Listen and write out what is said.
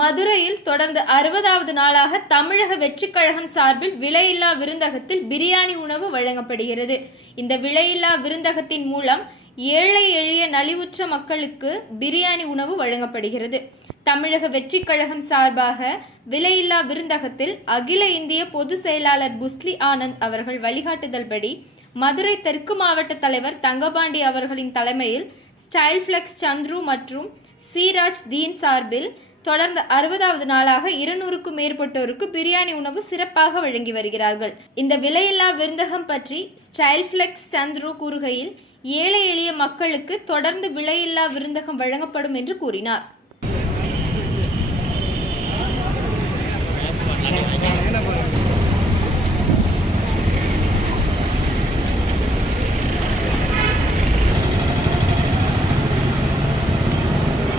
மதுரையில் தொடர்ந்து அறுபதாவது நாளாக தமிழக வெற்றிக் கழகம் சார்பில் விலையில்லா விருந்தகத்தில் பிரியாணி உணவு வழங்கப்படுகிறது. இந்த விலையில்லா விருந்தகத்தின் மூலம் ஏழை எளிய நலிவுற்ற மக்களுக்கு பிரியாணி உணவு வழங்கப்படுகிறது. தமிழக வெற்றிக் கழகம் சார்பாக விலையில்லா விருந்தகத்தில் அகில இந்திய பொது செயலாளர் புஸ்லி ஆனந்த் அவர்கள் வழிகாட்டுதல்படி மதுரை தெற்கு மாவட்ட தலைவர் தங்கபாண்டி அவர்களின் தலைமையில் ஸ்டைல் ஃப்ளெக்ஸ் சந்துரு மற்றும் சீராஜ் தீன் சார்பில் தொடர்ந்து அறுபதாவது நாளாக இருநூறுக்கும் மேற்பட்டோருக்கு பிரியாணி உணவு சிறப்பாக வழங்கி வருகிறார்கள். இந்த விலையில்லா விருந்தகம் பற்றி ஸ்டைல் ஃபிளெக்ஸ் சந்துரு கூறுகையில் ஏழை எளிய மக்களுக்கு தொடர்ந்து விலையில்லா விருந்தகம் வழங்கப்படும் என்று கூறினார்.